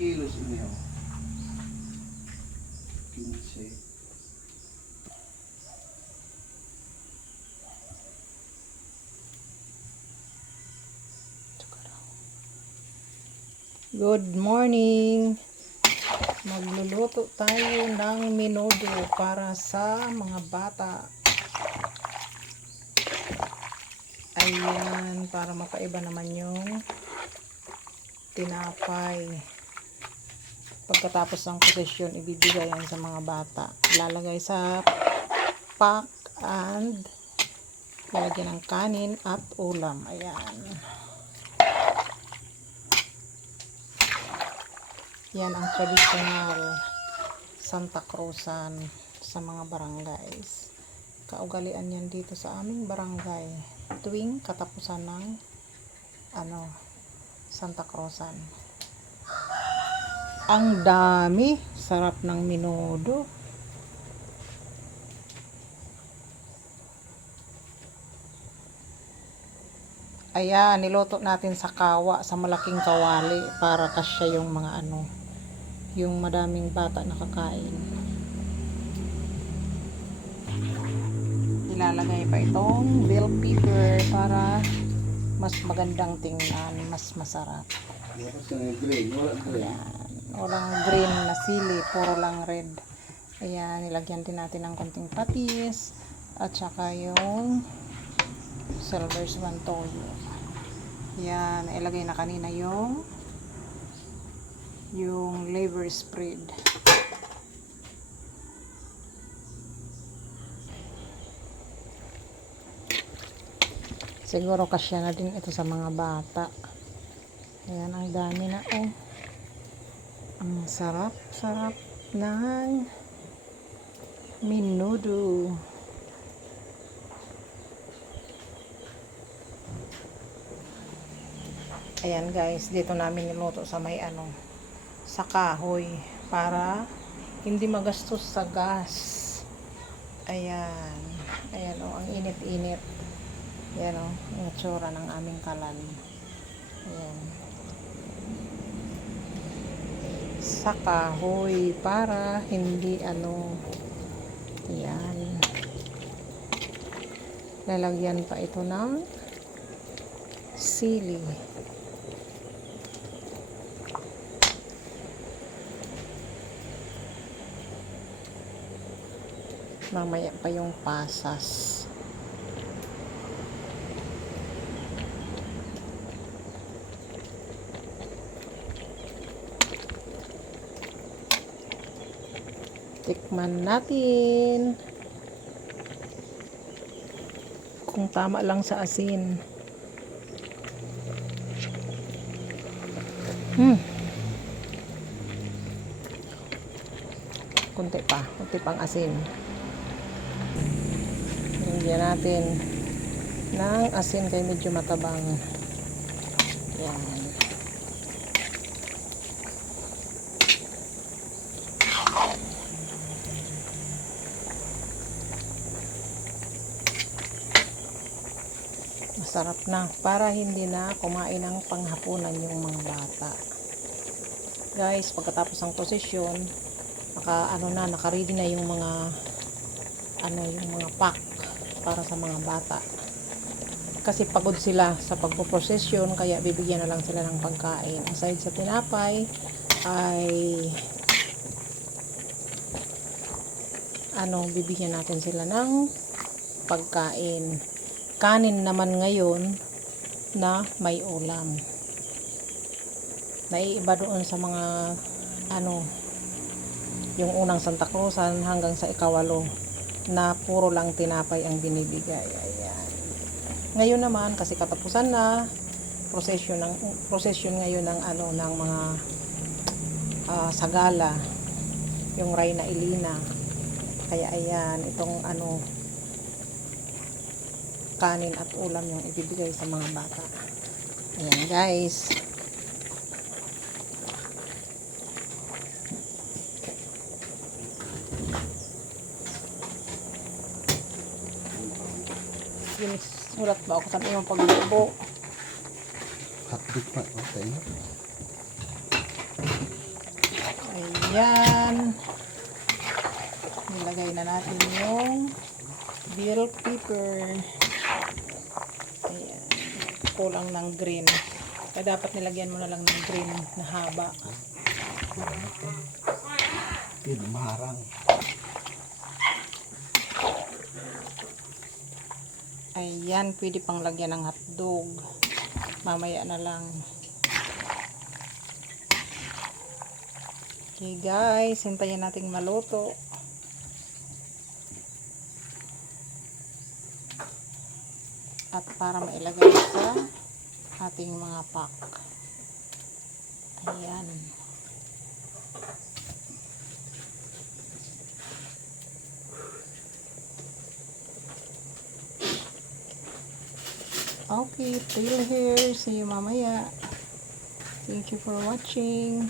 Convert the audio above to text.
kilos niyo. 15. Good morning! Magluluto tayo ng menudo para sa mga bata. Ayan, para makaiba naman yung tinapay. Pagkatapos ng posisyon, ibibigay yan sa mga bata. Ilalagay sa pack and lalagyan ng kanin at ulam. Ayan. Yan ang traditional Santa Cruzan sa mga barangays. Kaugalian yan dito sa aming barangay tuwing katapusan ng Santa Cruzan. Ang dami, sarap ng menudo. Ayan, niluto natin sa kawa, sa malaking kawali para kasya yung mga yung madaming bata nakakain. Ilalagay pa itong bell pepper para mas magandang tingnan, mas masarap. Ayan, walang green na sili, puro lang red. Ayan, nilagyan din natin ng konting patis at saka yung silver swan toyo. Ayan, ilagay na kanina yung liver spread. Siguro kasya na din ito sa mga bata. Ayan, ang dami na Ang sarap ng menudo. Ayan guys, dito namin niluto sa may sa kahoy para hindi magastos sa gas. Ayan. Ayan ang init-init. Ayan ang itsura ng aming kalan. Ayan. Sa kahoy para hindi ayan. Lalagyan pa ito ng sili. Mamaya pa yung pasas. Tikman natin kung tama lang sa asin. Kunti pang asin. Lagyan natin ng asin kay medyo matabang. Yan. Masarap na para hindi na kumain ng panghapunan yung mga bata. Guys, pagkatapos ng posisyon, naka-ready na yung mga pack para sa mga bata. Kasi pagod sila sa pagpoprosesyon, kaya bibigyan na lang sila ng pagkain. Aside sa tinapay, ay bibigyan natin sila ng pagkain. Kanin naman ngayon na may ulam. Naiiba doon sa mga yung unang Santa Cruzan hanggang sa ikawalo na puro lang tinapay ang binibigay. Ayan. Ngayon naman kasi katapusan na procession ngayon ng ng mga sagala, yung Reyna Elena. Kaya ayan, itong kanin at ulam yung ibibigay sa mga bata. Ayan guys. Sulat ba ako sa iyong paglubo? Hotdog pa, okay. Ayan. Nilagay na natin yung bell pepper. Ayan. Kulang ng green. Kaya dapat nilagyan mo na lang ng green na haba. Hindi maharang. Ayan, pwede pang lagyan ng hotdog. Mamaya na lang. Okay guys, hintayin nating maluto. At para mailagay sa ating mga pack. Ayan. Okay, till here. See you mamaya. Thank you for watching.